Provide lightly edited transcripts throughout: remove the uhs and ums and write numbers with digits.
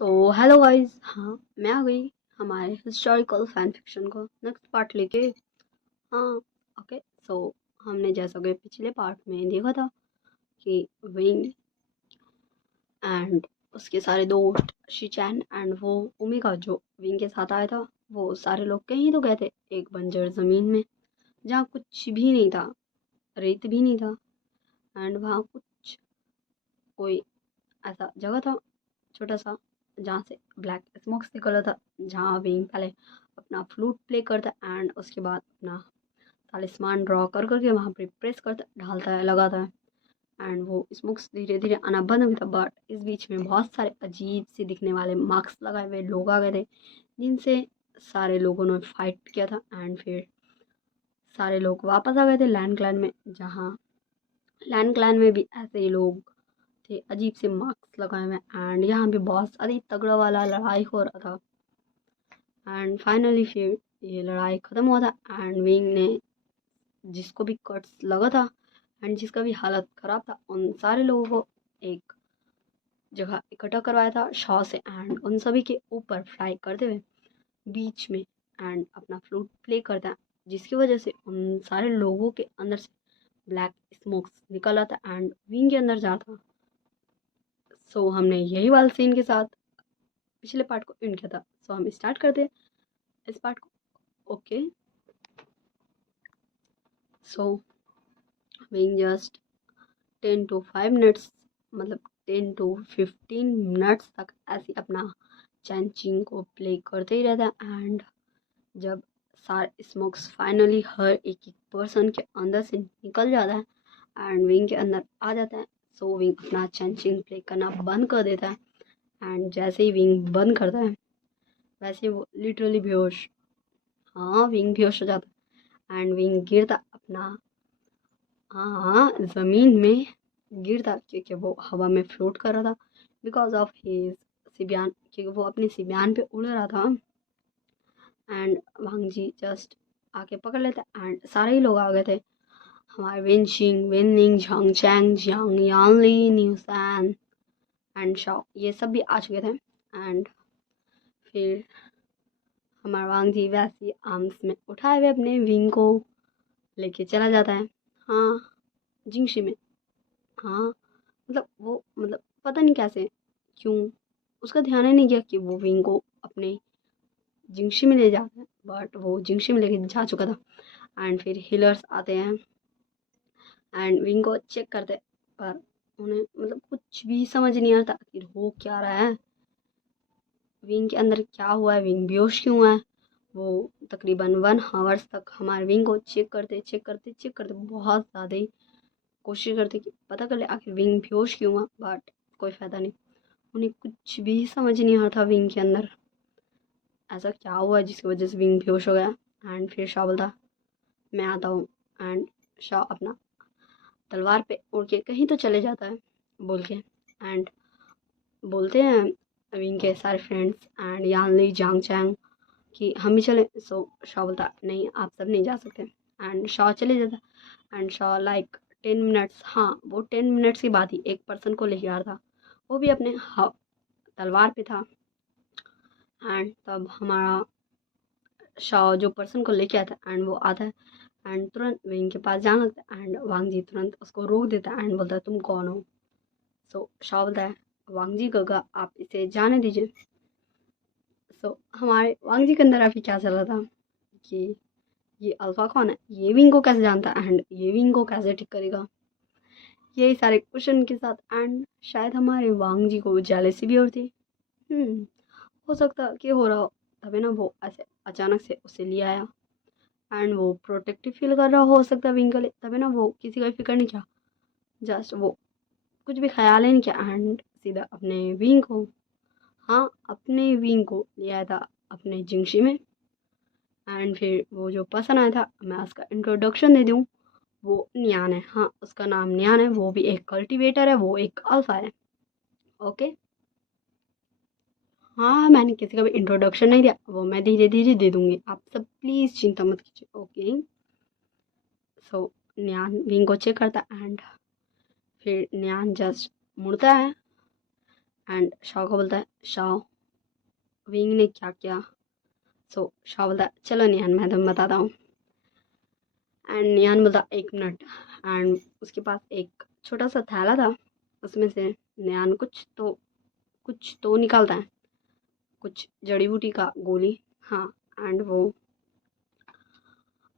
Hello guys. हाँ, मैं आ गई हमारे हिस्टोरिकल फैन फिक्शन को नेक्स्ट पार्ट लेके। हाँ, ओके। सो हमने जैसा कि पिछले पार्ट में देखा था कि विंग एंड उसके सारे दोस्त शिचैन एंड वो ओमेगा जो विंग के साथ आया था, वो सारे लोग कहीं तो गए थे एक बंजर ज़मीन में जहाँ कुछ भी नहीं था, रेत भी नहीं था। एंड वहाँ कुछ कोई ऐसा जगह था छोटा सा जहाँ से ब्लैक स्मोक्स निकला था, जहाँ विंग पहले अपना फ्लूट प्ले करता एंड उसके बाद अपना तालिस्मान ड्रॉ कर करके वहाँ पे प्रेस करता ढालता है लगाता है। एंड वो स्मोक्स धीरे धीरे आना बंद हो गया था, बट इस बीच में बहुत सारे अजीब से दिखने वाले मास्क लगाए हुए लोग आ गए थे जिनसे सारे लोगों ने फाइट किया था। एंड फिर सारे लोग वापस आ गए थे लैंड क्लैन में, जहाँ लैंड क्लैन में भी ऐसे ही लोग थे अजीब से मास्क लगाए हुए। एंड यहाँ भी बहुत अधिक तगड़ा वाला लड़ाई हो रहा था। एंड फाइनली फिर ये लड़ाई ख़त्म हुआ था एंड विंग ने जिसको भी कट्स लगा था एंड जिसका भी हालत ख़राब था उन सारे लोगों को एक जगह इकट्ठा करवाया था शॉ से एंड उन सभी के ऊपर फ्लाई करते हुए बीच में एंड अपना फ्लूट प्ले करता है, जिसकी वजह से उन सारे लोगों के अंदर से ब्लैक स्मोक्स निकल आता एंड विंग के अंदर जाता। हमने यही वाले सीन के साथ पिछले पार्ट को एंड किया था। हम स्टार्ट करते हैं इस पार्ट को। Okay, so wing just 10 to 5 minutes, मतलब 10 to 15 मिनट्स तक ऐसे अपना चैंचिंग को प्ले करते ही रहता है। एंड जब सारे स्मोक्स फाइनली हर एक एक पर्सन के अंदर से निकल जाता है एंड विंग के अंदर आ जाता है, विंग अपना चैंचिंग प्ले करना बंद कर देता है। एंड जैसे ही विंग बंद करता है वैसे वो लिटरली बेहोश, हाँ विंग बेहोश हो जाता है एंड विंग गिरता अपना, हाँ ज़मीन में गिरता क्योंकि वो हवा में फ्लोट कर रहा था बिकॉज ऑफ हिज सिबियान, क्योंकि वो अपने सिबियान पे उड़ रहा था। एंड वांग जी जस्ट आके पकड़ लेते एंड सारे ही लोग आ गए थे, हमारे Wen Qing Wen Ning Jiang Cheng Jiang Yanli न्यूसैन एंड शाओ ये सब भी आ चुके थे। एंड फिर हमारा वांग जी वैसे आर्म्स में उठाए हुए अपने विंग को लेके चला जाता है, हाँ जिंगशी में। हाँ मतलब वो मतलब पता नहीं कैसे क्यों उसका ध्यान ही नहीं किया कि वो विंग को अपने जिंगशी में ले जाता है, बट वो जिंगशी में लेके जा चुका था। एंड फिर हीलर्स आते हैं एंड विंग को चेक करते हैं, पर उन्हें मतलब कुछ भी समझ नहीं आता कि हो क्या रहा है, विंग के अंदर क्या हुआ है, विंग बेहोश क्यों है। वो तकरीबन 1 आवर्स तक हमारे विंग को चेक करते बहुत ज़्यादा ही कोशिश करते कि पता कर ले आखिर विंग बेहोश क्यों हुआ, बट कोई फ़ायदा नहीं। उन्हें कुछ भी समझ नहीं आ रहा था विंग के अंदर ऐसा क्या हुआ जिसकी वजह से विंग बेहोश हो गया। एंड फिर शाह बोलता मैं आता हूँ एंड शाह अपना तलवार पे उड़ के कहीं तो चले जाता है बोल के। एंड बोलते हैं विंग के सारे friends and Yanli Jiang Cheng कि हम भी चले। शाह बोलता नहीं आप सब नहीं जा सकते एंड शाह चले जाता। एंड शाह लाइक 10 मिनट्स, हाँ वो 10 मिनट्स की बात ही एक पर्सन को लेके आ रहा था, वो भी अपने तलवार पे था। एंड तब हमारा शाह जो पर्सन को लेके आता है एंड वो आता है एंड तुरंत विंग के पास जाने लगता है एंड वांग जी तुरंत उसको रोक देता है एंड बोलता है तुम कौन हो। शाह बोलता है वांग जी गगा आप इसे जाने दीजिए। हमारे वांग जी के अंदर अभी क्या चल रहा था कि ये अल्फा कौन है, ये विंग को कैसे जानता है एंड ये विंग को कैसे ठीक करेगा, यही सारे क्वेश्चन के साथ। एंड शायद हमारे वांग जी को जेलेसी भी और थी। हो सकता कि हो रहा हो, तभी ना वो ऐसे अचानक से उसे ले आया एंड वो प्रोटेक्टिव फील कर रहा हो सकता है विंग के लिए, तभी ना वो किसी का फिक्र नहीं किया, जस्ट वो कुछ भी ख्याल ही नहीं किया एंड सीधा अपने विंग को, हाँ अपने विंग को ले आया था अपने जिंगशी में। एंड फिर वो जो पर्सन आया था मैं उसका इंट्रोडक्शन दे दूँ, वो नियान है, हाँ उसका नाम नियान है, वो भी एक कल्टीवेटर है, वो एक अल्फा है। ओके, हाँ मैंने किसी का भी इंट्रोडक्शन नहीं दिया, वो मैं धीरे धीरे दे दूंगी, आप सब प्लीज़ चिंता मत कीजिए। ओके, नियान विंग को चेक करता एंड फिर नियान जस्ट मुड़ता है एंड शाओ को बोलता है शाओ विंग ने क्या किया। सो शाओ बोलता है चलो नियान मैं तुम्हें बताता हूँ। एंड नियान बोलता 1 मिनट। एंड उसके पास एक छोटा सा थैला था, उसमें से नियान कुछ तो निकालता है, कुछ जड़ी बूटी का गोली। हाँ, एंड वो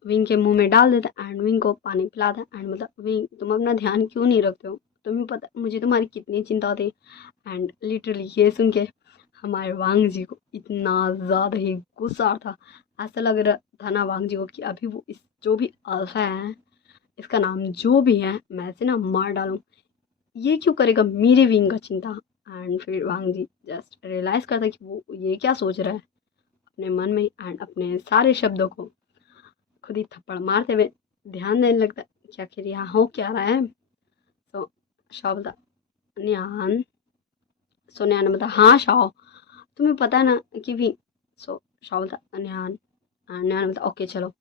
विंग के मुंह में डाल देता है एंड विंग को पानी पिलाता है। एंड मतलब विंग तुम अपना ध्यान क्यों नहीं रखते हो, तुम्हें पता मुझे तुम्हारी कितनी चिंता होती है। एंड लिटरली ये सुन के हमारे वांग जी को इतना ज़्यादा ही गुस्सा आ था। ऐसा लग रहा था ना वांग जी को कि अभी वो इस जो भी अल्फा है, इसका नाम जो भी है, मैं इसे ना मार डालूं। ये क्यों करेगा मेरे विंग का चिंता। एंड फिर वांग जी जस्ट रियलाइज करता है कि वो ये क्या सोच रहा है अपने मन में। एंड अपने सारे शब्दों को खुद ही थप्पड़ मारते हुए ध्यान देने लगता है कि आखिर यहाँ हो क्या रहा है। तो शाओ बोलता न्यान। सो न्यान बोलता हाँ शाओ तुम्हें पता है ना कि भी। सो शाओ बोलता न्यान। न्यान बोलता ओके चलो।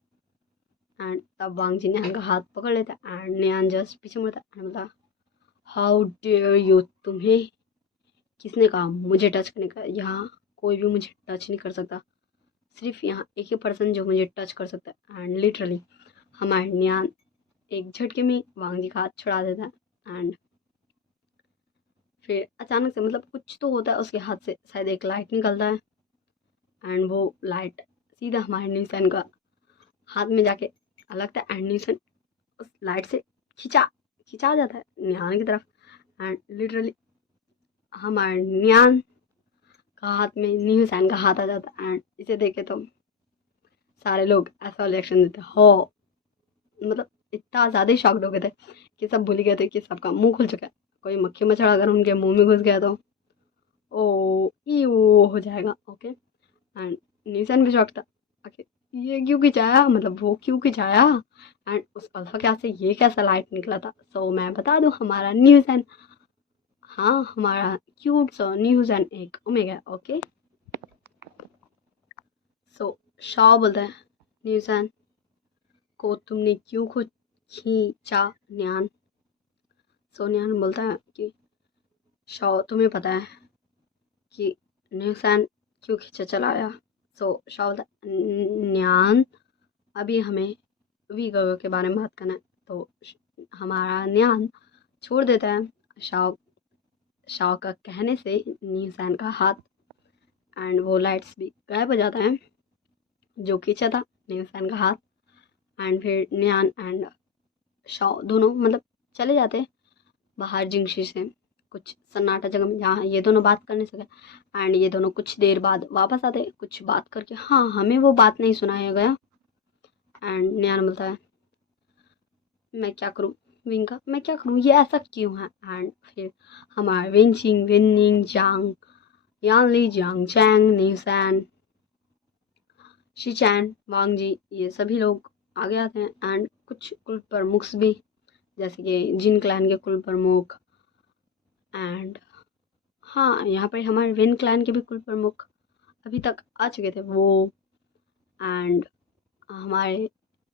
एंड तब वांग जी न्यान का हाथ पकड़ लेता एंड न्यान जस्ट पीछे मुड़ता एंड बोलता हाउ डेयर यू, तुम्हें किसने कहा मुझे टच करने का। यहाँ कोई भी मुझे टच नहीं कर सकता, सिर्फ यहाँ एक ही पर्सन जो मुझे टच कर सकता है। एंड लिटरली हमारे न्यान एक झटके में वांग जी का हाथ छुड़ा देता है। एंड फिर अचानक से मतलब कुछ तो होता है उसके हाथ से, शायद एक लाइट निकलता है एंड वो लाइट सीधा हमारे न्यूसन का हाथ में जाके लगता है एंड न्यूसन उस लाइट से खिंचा खिंचा जाता है न्यान की तरफ। एंड लिटरली हमारे न्यान का हाथ में न्यूसन का हाथ आ जाता है। एंड इसे देखे तो सारे लोग ऐसा रिएक्शन देते हो, मतलब इतना ज़्यादा ही शॉक्ड हो गए थे कि सब भूल गए थे कि सबका मुंह खुल चुका है। कोई मक्खी मच्छर अगर उनके मुंह में घुस गया तो ओ ई वो हो जाएगा। ओके, एंड निशन भी शॉक्ड था। ओके, ये क्यों खिंचाया, मतलब वो क्यों खिंचाया। एंड उस अल्फा क्या से ये कैसा लाइट निकला था। सो मैं बता दूं हमारा न्यूज़न, हाँ हमारा क्यूट सा न्यूज़न एक ओमेगा। ओके, सो शॉ बोलता है न्यूज़न को तुमने क्यों खुद खींचा न्यान। सो न्यान बोलता है कि शॉ तुम्हें पता है कि न्यूज़न क्यों खींचा चलाया। सो शॉ बोलता है न्यान अभी हमें वी गर्ल के बारे में बात करना है। तो हमारा न्यान छोड़ देता है शाओ शाओ का कहने से न्यूसैन का हाथ। एंड वो लाइट्स भी गायब हो जाता है जो खींचा था न्यूसैन का हाथ। एंड फिर न्यान एंड शाओ दोनों मतलब चले जाते हैं बाहर जिंगशी से कुछ सन्नाटा जगह में जहाँ ये दोनों बात करने सके। एंड ये दोनों कुछ देर बाद वापस आते कुछ बात करके, हाँ हमें वो बात नहीं सुनाया गया। एंड न्यान बोलता है मैं क्या करूँ विंग का, मैं क्या करूँ ये ऐसा क्यों है। एंड फिर हमारे विंचिंग विनिंग जांग यानली जांग चैंग न्यूसैन शिचैन वांग जी ये सभी लोग आगे आते हैं। एंड कुछ कुल प्रमुख भी जैसे कि जिन क्लैन के कुल प्रमुख। एंड हाँ यहाँ पर हमारे विन क्लैन के भी कुल प्रमुख अभी तक आ चुके थे वो। एंड हमारे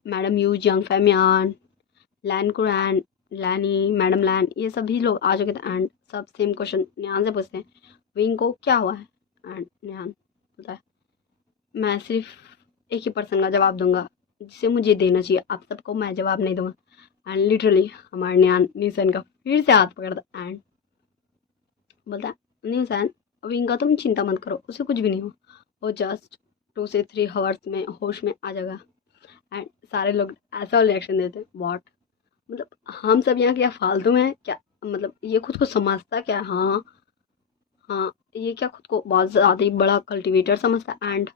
मैडम यू जंग फैमियान लैन कुरैन लैनी मैडम लैन ये सभी लोग आ चुके थे। एंड सब सेम क्वेश्चन न्यान से पूछते हैं विंग को क्या हुआ है। एंड न्यान बोलता है मैं सिर्फ एक ही पर्सन का जवाब दूंगा जिसे मुझे देना चाहिए, आप सबको मैं जवाब नहीं दूंगा। एंड लिटरली हमारे न्यान न्यूसन का फिर से हाथ पकड़ता एंड बोलता है न्यूसन विंग का तुम चिंता मत करो, उसे कुछ भी नहीं हो, वो जस्ट 2 से 3 आवर्स में होश में आ जाएगा। एंड सारे लोग ऐसा रिएक्शन देते वॉट, मतलब हम सब यहाँ क्या फालतू में क्या, मतलब ये खुद को समझता क्या। हाँ हाँ ये क्या खुद को बहुत ज़्यादा ही बड़ा कल्टिवेटर समझता है। एंड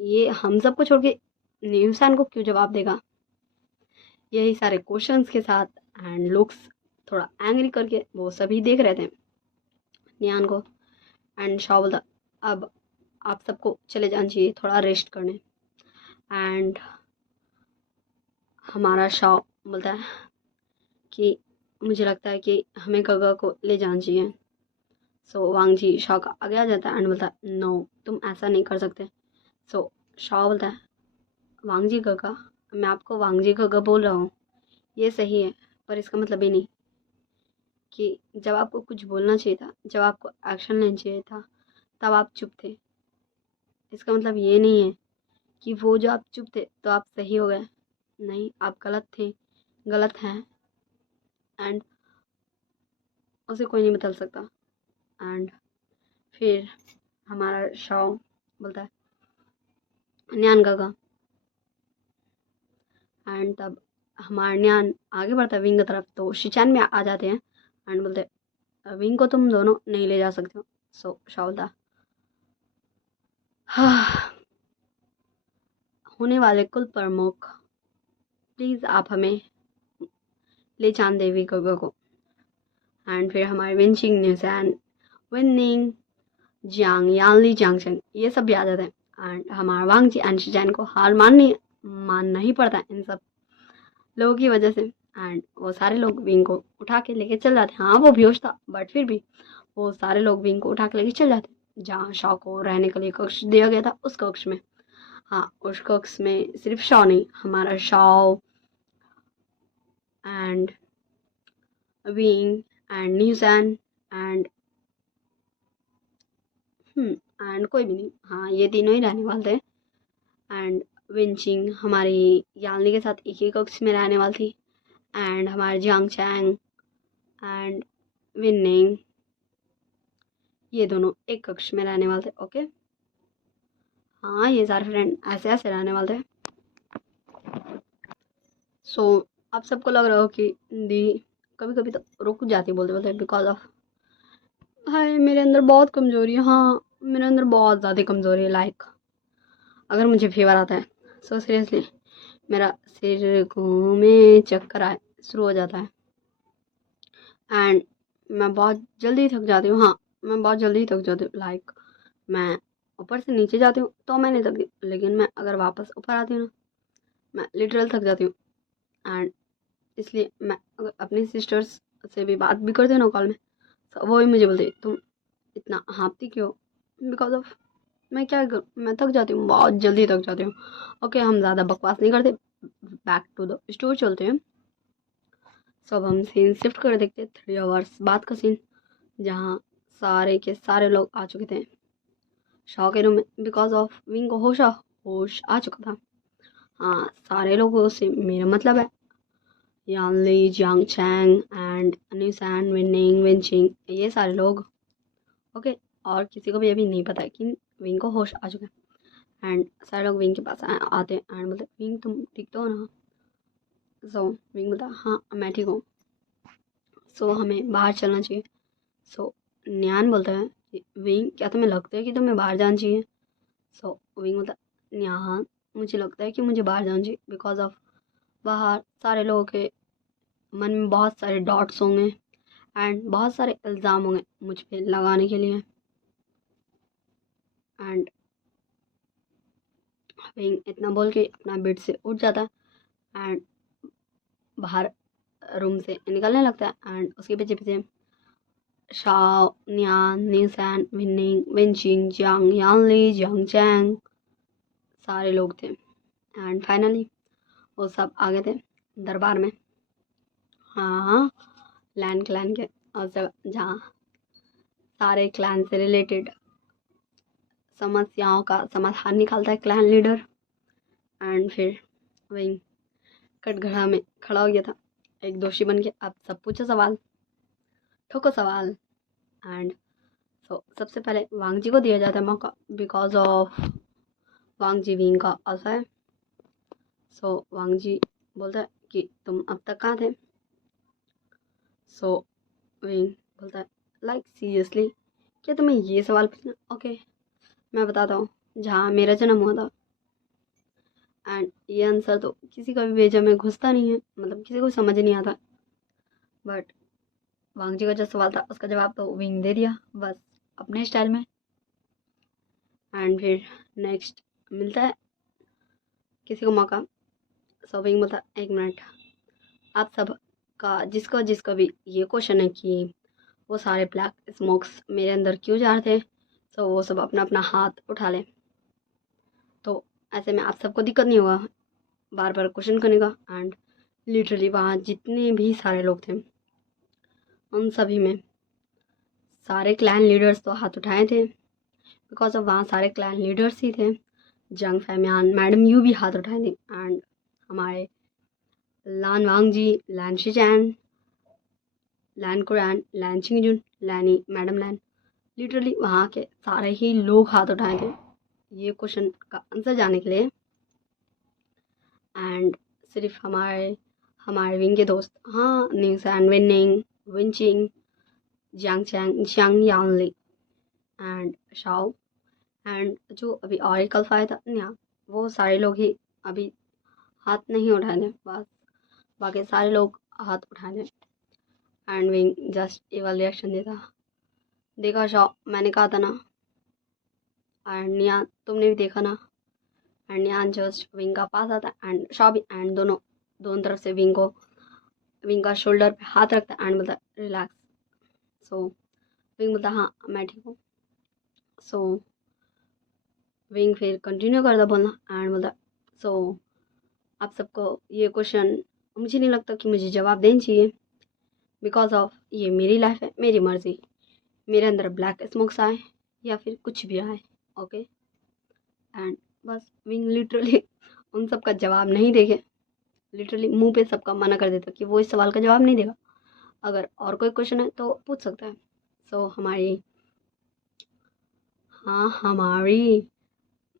ये हम सबको छोड़ के न्यूसान को क्यों जवाब देगा। यही सारे क्वेश्चंस के साथ एंड लुक्स थोड़ा एंग्री करके वो सभी देख रहे थे नियान को। एंड शाह बोलता अब आप सबको चले जाना चाहिए थोड़ा रेस्ट करने। एंड हमारा शाह बोलता है कि मुझे लगता है कि हमें गगा को ले जाना चाहिए। सो वांग जी शाह का आगे आ जाता है एंड बोलता है नो तुम ऐसा नहीं कर सकते। सो शाह बोलता है वांग जी गगा, मैं आपको वांग जी गगा बोल रहा हूँ ये सही है, पर इसका मतलब ये नहीं कि जब आपको कुछ बोलना चाहिए था, जब आपको एक्शन लेना चाहिए था, तब आप चुप थे। इसका मतलब ये नहीं है कि वो जो आप चुप थे तो आप सही हो गए। नहीं, आप गलत थे, गलत हैं, एंड उसे कोई नहीं बदल सकता। एंड फिर हमारा शाओ बोलता है न्यान गागा, एंड तब हमारा न्यान आगे बढ़ता है विंग की तरफ, तो शिचैन में आ जाते हैं एंड बोलते हैं विंग को तुम दोनों नहीं ले जा सकते हो। सो शाओ बोलता हाँ, होने वाले कुल प्रमुख, प्लीज़ आप हमें ले चांद देवी गगा को। एंड फिर हमारे विंचिंग न्यूजैन विनिंग जियांग यानली जियांगचेंग ये सब भी आ जाते हैं। एंड हमारा वांग जी एंड शिचैन को हार मानना ही पड़ता है इन सब लोगों की वजह से। एंड वो सारे लोग विंग को उठा के लेके चल जाते हैं। हाँ, वो बेहोश था बट फिर भी वो सारे लोग विंग को उठा के लेके चल जाते हैं जहाँ शाओ को रहने के लिए कक्ष दिया गया था, उस कक्ष में। हाँ, उस कक्ष में सिर्फ शाओ नहीं, हमारा शाओ एंड विंग एंड न्यूजैन एंड एंड कोई भी नहीं। हाँ, ये तीनों ही रहने वाले थे। एंड विंचिंग हमारी यानली के साथ एक ही कक्ष में रहने वाली थी। एंड हमारे जियांग चैंग एंड विनिंग ये दोनों एक कक्ष में रहने वाले थे। ओके, हाँ, ये सारे फ्रेंड ऐसे ऐसे रहने वाले थे। सो आप सबको लग रहा हो कि दी कभी कभी तो रुक जाती बोलते बोलते बिकॉज ऑफ हाय मेरे अंदर बहुत कमजोरी है। हाँ, मेरे अंदर बहुत ज़्यादा कमजोरी है। लाइक अगर मुझे फीवर आता है, सो सीरियसली मेरा सिर घूमे, चक्कर आए शुरू हो जाता है। एंड मैं बहुत जल्दी थक जाती हूँ। हाँ, मैं बहुत जल्दी थक जाती हूँ। लाइक मैं ऊपर से नीचे जाती हूँ तो मैं नहीं थकती, लेकिन मैं अगर वापस ऊपर आती हूँ ना, मैं लिटरल थक जाती हूँ। एंड इसलिए मैं अगर अपनी सिस्टर्स से भी बात भी करती हूँ ना कॉल में, तो वो भी मुझे बोलती तुम इतना हाँफती क्यों, बिकॉज ऑफ मैं क्या करूँ, मैं थक जाती हूँ, बहुत जल्दी थक जाती हूँ। ओके, हम ज़्यादा बकवास नहीं करते, बैक टू द स्टोर चलते हैं। सब हम सीन शिफ्ट कर देखते 3 आवर्स बाद का सीन, जहाँ सारे के सारे लोग आ चुके थे शॉ के रूम में बिकॉज ऑफ विंग को होश आ चुका था। हाँ, सारे लोगों से मेरा मतलब है यानली जियांग चैंग एंड न्यूसैन विनिंग विंचिंग ये सारे लोग। ओके, और किसी को भी अभी नहीं पता है कि विंग को होश आ चुका है। एंड सारे लोग विंग के पास आते हैं एंड बोलते विंग तुम ठीक तो हो ना। सो विंग बोलता हाँ मैं ठीक हूँ, सो हमें बाहर चलना चाहिए। सो न्यान बोलता है कि विंग क्या तुम्हें लगता है कि तुम्हें बाहर जाना चाहिए। सो विंग बोलता न्यान मुझे लगता है कि मुझे बाहर जाना चाहिए बिकॉज ऑफ बाहर सारे लोगों के मन में बहुत सारे डॉट्स होंगे एंड बहुत सारे इल्ज़ाम होंगे मुझ पे लगाने के लिए। एंड विंग इतना बोल के अपना बेड से उठ जाता है एंड बाहर रूम से निकलने लगता है। एंड उसके पीछे पीछे शाओ नियान नीसैन Wen Ning Wen Qing Jiang Yanli Jiang Cheng सारे लोग थे। एंड फाइनली वो सब आ गए थे दरबार में। हाँ हाँ, लैंड क्लैन के और जहाँ सारे क्लैन से रिलेटेड समस्याओं का समाधान निकालता है क्लैन लीडर। एंड फिर वही कटघरा में खड़ा हो गया था एक दोषी बन के, अब सब पूछो सवाल, ठोको सवाल। एंड सो सबसे पहले वांग जी को दिया जाता है मौका because of Wangji Wing का आशा है। सो वांग जी बोलता है कि तुम अब तक कहाँ थे। सो विंग बोलता है लाइक सीरियसली क्या तुम्हें ये सवाल पूछना। ओके, मैं बताता हूँ जहाँ मेरा जन्म हुआ था। एंड ये आंसर तो किसी का भी भेजा में घुसता नहीं है, मतलब किसी को समझ नहीं आता। बट वांग जी का जो सवाल था उसका जवाब तो विंग दे दिया बस अपने स्टाइल में। एंड फिर नेक्स्ट मिलता है किसी को मौका। सो विंग बोलता एक मिनट, आप सब का जिसको जिसको भी ये क्वेश्चन है कि वो सारे ब्लैक स्मोक्स मेरे अंदर क्यों जा रहे थे, सो वो सब अपना अपना हाथ उठा लें। तो ऐसे में आप सबको दिक्कत नहीं होगा बार बार क्वेश्चन करने का। एंड लिटरली वहाँ जितने भी सारे लोग थे उन सभी में सारे क्लैन लीडर्स तो हाथ उठाए थे, बिकॉज ऑफ वहाँ सारे क्लैन लीडर्स ही थे। जंग फैमियान, मैडम यू भी हाथ उठाए थे, एंड हमारे लान वांग जी, लैन शिचैन, लैन कुरैन, लैन चिंगजुन, लैनी, मैडम लैन, लिटरली वहाँ के सारे ही लोग हाथ उठाए थे ये क्वेश्चन का आंसर जाने के लिए। एंड सिर्फ हमारे हमारे विंग के दोस्त, हाँ, न्यूसैन, Wen Ning, Wen Qing, Jiang Cheng, Jiang Yanli and शाओ, एंड जो अभी ऑरिकल फायर था ना, वो सारे लोग ही अभी हाथ नहीं उठाए थे, बस बाकी सारे लोग हाथ उठाए थे। एंड विंग जस्ट एवल रिएक्शन देता, देखा शाओ, मैंने कहा था ना। एंड निया, तुमने भी देखा ना। एंड नियान जस्ट विंग का पास आता एंड शाओ भी, एंड दोनों तरफ से विंग का शोल्डर पे हाथ रखता एंड बोलता रिलैक्स। सो विंग बोलता हाँ मैं ठीक हूँ। सो विंग फिर कंटिन्यू करता बोलना एंड बोलता सो आप सबको ये क्वेश्चन मुझे नहीं लगता कि मुझे जवाब देना चाहिए, बिकॉज ऑफ ये मेरी लाइफ है, मेरी मर्जी, मेरे अंदर ब्लैक स्मोक्स आए या फिर कुछ भी आए, ओके। एंड बस विंग लिटरली उन सब का जवाब नहीं देखे, लिटरली मुंह पे सबका मना कर देता कि वो इस सवाल का जवाब नहीं देगा, अगर और कोई क्वेश्चन है तो पूछ सकता है। सो हमारी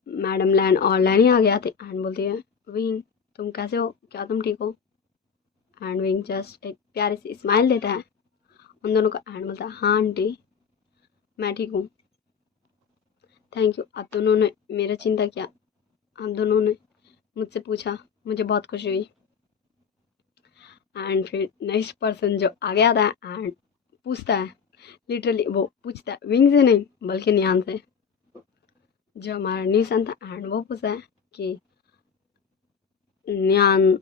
मैडम लैन और लैनी आ गया थे एंड बोलती है विंग तुम कैसे हो, क्या तुम ठीक हो। एंड विंग जस्ट एक प्यारी सी स्माइल देता है उन दोनों का एंड बोलता है हाँ आंटी मैं ठीक हूँ, थैंक यू, आप दोनों ने मेरा चिंता किया, आप दोनों ने मुझसे पूछा, मुझे बहुत खुशी हुई। एंड फिर नेक्स्ट पर्सन जो आ गया था एंड पूछता है, लिटरली वो पूछता है विंग से नहीं बल्कि नियान से, जो हमारा न्यूसन था, एंड वो पूछता है कि नियान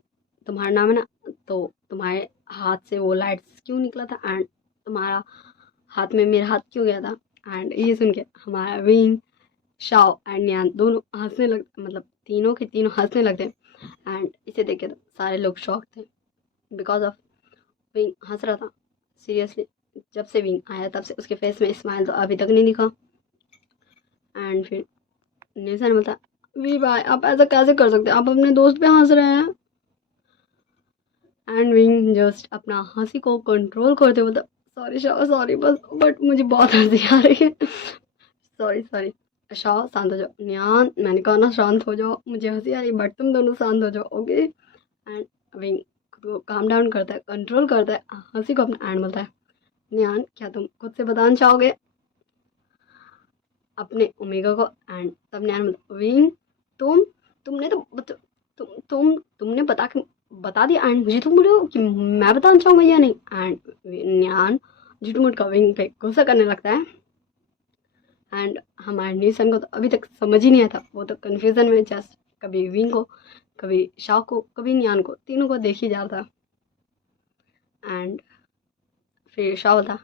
तुम्हारा नाम है ना, तो तुम्हारे हाथ से वो लाइट्स क्यों निकला था एंड तुम्हारा हाथ में मेरा हाथ क्यों गया था। एंड ये सुन के हमारा विंग, शाओ एंड नियान दोनों हंसने लग, मतलब तीनों के तीनों हंसने लगते। एंड इसे देख के तो सारे लोग शॉक थे, बिकॉज ऑफ विंग हंस रहा था सीरियसली, जब से विंग आया तब से उसके फेस में स्माइल तो अभी तक नहीं दिखा। एंड फिर निशन बोलता वी भाई आप ऐसा कैसे कर सकते हैं, आप अपने दोस्त पे हंस रहे हैं। एंड विंग जस्ट अपना हंसी को कंट्रोल करते बोलता सॉरी शाह सॉरी, बस बट मुझे बहुत हंसी आ रही है, सॉरी सॉरी। शाह शांत हो जाओ, न्यान मैंने कहा ना शांत हो जाओ, मुझे हंसी आ रही है बट तुम दोनों शांत हो जाओ, ओके। एंड विंग खुद को काम डाउन करता है, कंट्रोल करता है हंसी को अपना, एंड बोलता है न्यान क्या तुम खुद से बताना चाहोगे अपने ओमेगा को। एंड तब न्यान बोलता विंग तुम तुमने तो तुमने बता दिया एंड मुझे तुम बोलो कि मैं बताना चाहूँगा या नहीं। एंड न्यान झूठ मूठ का विंग पे गुस्सा करने लगता है। एंड हमारे न्यूसन को तो अभी तक समझ ही नहीं आया था, वो तो कन्फ्यूज़न में जस्ट कभी विंग को, कभी शाह को, कभी न्यान को, तीनों को देख ही जा रहा था। एंड फिर शाह बोलता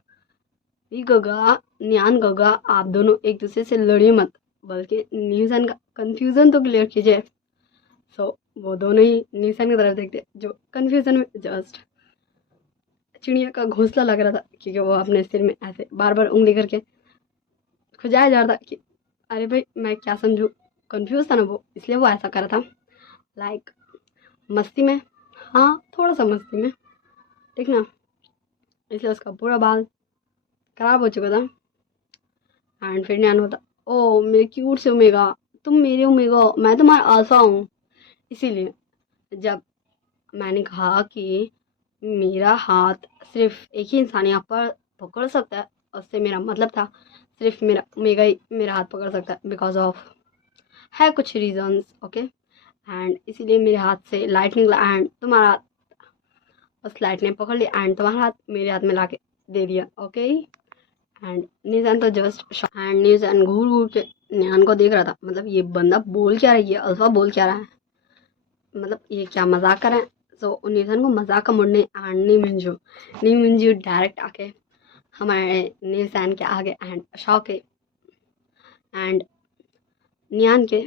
वी गगा, न्यान गगा, आप दोनों एक दूसरे से लड़िए मत, बल्कि न्यूसन का कन्फ्यूज़न तो क्लियर कीजिए। सो वो दोनों ही न्यूसन की तरफ देखते, जो कन्फ्यूज़न में जस्ट चिड़िया का घोंसला लग रहा था, क्योंकि वो अपने सिर में ऐसे बार बार उंगली करके खुजाया जा रहा था कि अरे भाई मैं क्या समझूँ, कंफ्यूज था ना वो, इसलिए वो ऐसा कर रहा था, लाइक मस्ती में, हाँ थोड़ा सा मस्ती में, ठीक ना, इसलिए उसका पूरा बाल खराब हो चुका था। एंड फिर न्यान होता ओ मेरे क्यूट से ओमेगा, तुम मेरे ओमेगा हो, मैं तुम्हारा आशा हूँ। इसीलिए जब मैंने कहा कि मेरा हाथ सिर्फ एक ही इंसान यहाँ पर पकड़ सकता है, उससे मेरा मतलब था सिर्फ मेरा ओमेगा ही मेरा हाथ पकड़ सकता है, बिकॉज ऑफ है कुछ रीजंस, ओके। एंड इसीलिए मेरे हाथ से लाइट निकला एंड तुम्हारा हाथ, उस लाइट ने पकड़ लिया एंड तुम्हारा हाथ मेरे हाथ में लाके दे दिया, ओके। एंड निजान तो जस्ट एंड निजान घूर घूर के न्यान को देख रहा था, मतलब ये बंदा बोल क्या रहा है, ये अल्फा बोल क्या रहा है, मतलब ये क्या मजाक कर रहे हैं। सो निजान को मजाक का मुड़ने एंड नी मिंजू डायरेक्ट आके हमारे निजान के आगे एंड शाह के एंड नियान के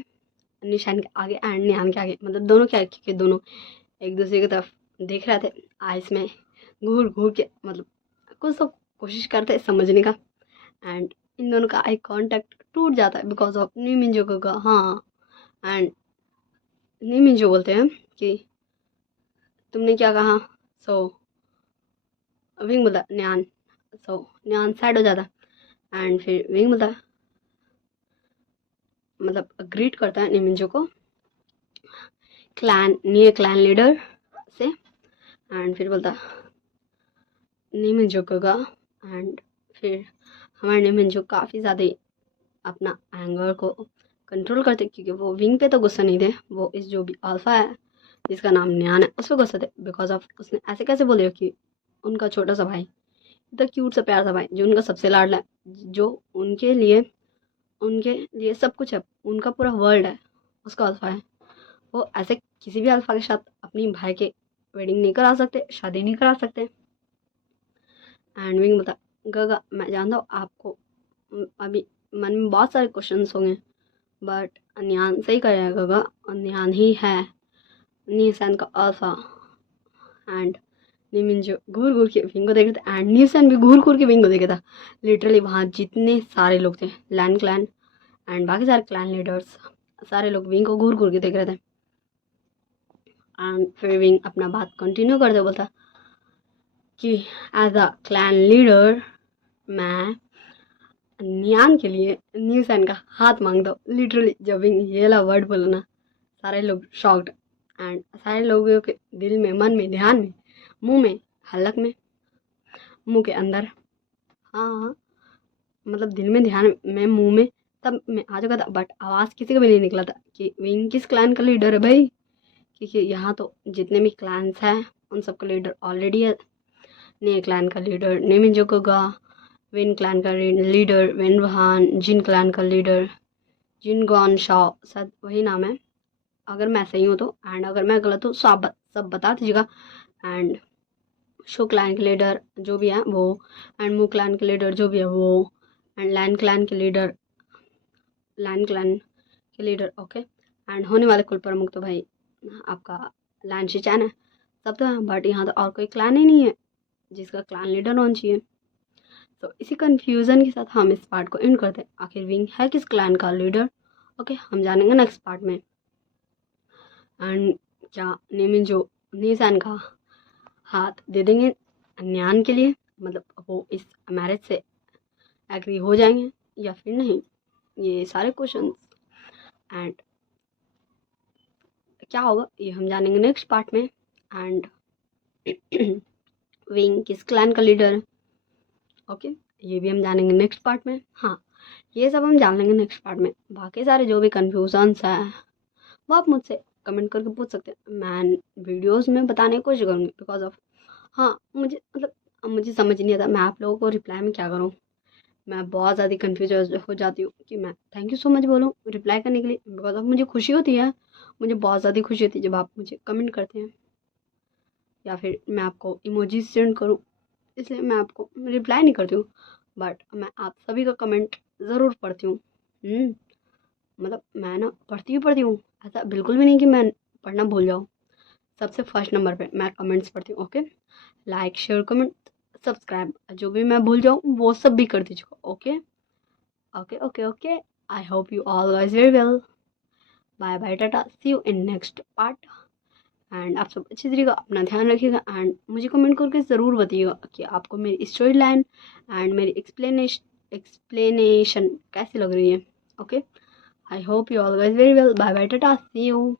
निशान के आगे एंड नियान के आगे, मतलब दोनों के आगे, क्योंकि दोनों एक दूसरे की तरफ देख रहे थे आइस में घूर घूर के, मतलब कुछ तो कोशिश करते हैं समझने का, एंड इन दोनों का आई कांटेक्ट टूट जाता है बिकॉज ऑफ नी मिंजो का। हाँ, एंड नी मिंजो बोलते हैं कि तुमने क्या कहा। सो विंग बोलता न्यान। सो न्यान सैड हो जाता, एंड फिर विंग बोलता मतलब ग्रीट करता है नी मिंजो को क्लैन लीडर से, एंड फिर बोलता नी मिंजो का। एंड फिर हमारे नी मिंजो काफ़ी ज़्यादा अपना एंगर को कंट्रोल करते, क्योंकि वो विंग पे तो गुस्सा नहीं थे, वो इस जो भी अल्फा है जिसका नाम न्यान है उस पर गुस्सा थे, बिकॉज ऑफ उसने ऐसे कैसे बोल दिया कि उनका छोटा सा भाई, इतना क्यूट सा प्यार सा भाई जो उनका सबसे लाडला है, जो उनके लिए सब कुछ है, उनका पूरा वर्ल्ड है, उसका अल्फा है। वो ऐसे किसी भी अल्फा के साथ अपनी भाई के वेडिंग नहीं करा सकते, शादी नहीं करा सकते। एंड विंग बता गगा मैं जानता हूँ आपको अभी मन में बहुत सारे क्वेश्चंस होंगे, बट न्यान सही करेगा गगा, और न्यान ही है नीसन का अल्फा। एंड निमिंजो घूर घूर के विंग को देख रहा था, एंड नीसन भी घूर घूर के विंग को देख रहा था। लिटरली वहाँ जितने सारे लोग थे, लैन क्लैन एंड बाकी सारे क्लैन लीडर्स, सारे लोग विंग को घूर घूर के देख रहे थे। एंड फिर विंग अपना बात कंटिन्यू करते बोलता कि एज अ क्लैन लीडर मैं न्यान के लिए न्यूसन का हाथ मांगता हूँ। लिटरली जब विंग ये ला वर्ड बोला ना, सारे लोग शॉक्ड, एंड सारे लोगों के दिल में, मन में, ध्यान में, मुंह में, हलक में, मुंह के अंदर, हाँ हाँ मतलब दिल में, ध्यान में, मुंह में, तब मैं आ चुका था, बट आवाज़ किसी का भी नहीं निकला था कि विंग किस क्लैन का लीडर है भाई, क्योंकि यहाँ तो जितने भी क्लैन्स हैं उन सबका लीडर ऑलरेडी है। ने क्लैन का लीडर नेमिंजो कोगा, विन क्लैन का लीडर वेन वहान, जिन क्लैन का लीडर जिन गॉन शाओ, शायद वही नाम है अगर मैं सही हूँ तो, एंड अगर मैं गलत हूँ सब बता दीजिएगा। एंड शो क्लैन के लीडर जो भी है वो, एंड मू क्लैन के लीडर जो भी है वो, एंड लैन क्लैन के लीडर ओके। एंड होने वाले कुल प्रमुख तो भाई आपका लैन शिचैन है, सब तो है, बट यहाँ तो और कोई क्लैन ही नहीं है जिसका क्लैन लीडर होना चाहिए। तो इसी कंफ्यूजन के साथ हम इस पार्ट को एंड करते हैं। आखिर विंग है किस क्लैन का लीडर, ओके हम जानेंगे नेक्स्ट पार्ट में। एंड क्या नेमिन जो नीसान का हाथ दे देंगे न्यान के लिए, मतलब वो इस मैरिज से एग्री हो जाएंगे या फिर नहीं, ये सारे क्वेश्चन एंड क्या होगा ये हम जानेंगे नेक्स्ट पार्ट में। एंड विंग किस क्लैन का लीडर है, ओके ये भी हम जानेंगे नेक्स्ट पार्ट में। हाँ ये सब हम जान लेंगे नेक्स्ट पार्ट में। बाकी सारे जो भी कन्फ्यूजन्स है वो आप मुझसे कमेंट करके पूछ सकते हैं, मैं वीडियोस में बताने की कोशिश करूँगी, बिकॉज ऑफ हाँ मुझे मतलब मुझे समझ नहीं आता मैं आप लोगों को रिप्लाई में क्या करूँ, मैं बहुत ज़्यादा कन्फ्यूज हो जाती हूँ कि मैं थैंक यू सो मच बोलूँ रिप्लाई करने के लिए, बिकॉज ऑफ मुझे खुशी होती है, मुझे बहुत ज़्यादा खुशी होती है जब आप मुझे कमेंट करते हैं या फिर मैं आपको इमोजी सेंड करूँ, इसलिए मैं आपको रिप्लाई नहीं करती हूँ, बट मैं आप सभी का कमेंट ज़रूर पढ़ती हूँ। मतलब मैं ना पढ़ती हूँ, ऐसा बिल्कुल भी नहीं कि मैं पढ़ना भूल जाऊँ। सबसे फर्स्ट नंबर पे मैं कमेंट्स पढ़ती हूँ, okay like share comment subscribe, जो भी मैं भूल जाऊँ वो सब भी कर दीजिएगा, okay okay okay okay. I hope you all guys very well, bye bye tata, see you in next part. And आप सब अच्छी तरीके अपना ध्यान रखिएगा, एंड मुझे कमेंट करके ज़रूर बताइएगा कि आपको मेरी स्टोरी लाइन एंड मेरी एक्सप्लेनेशन कैसी लग रही है, okay I hope you all guys very well, bye bye tata, see you.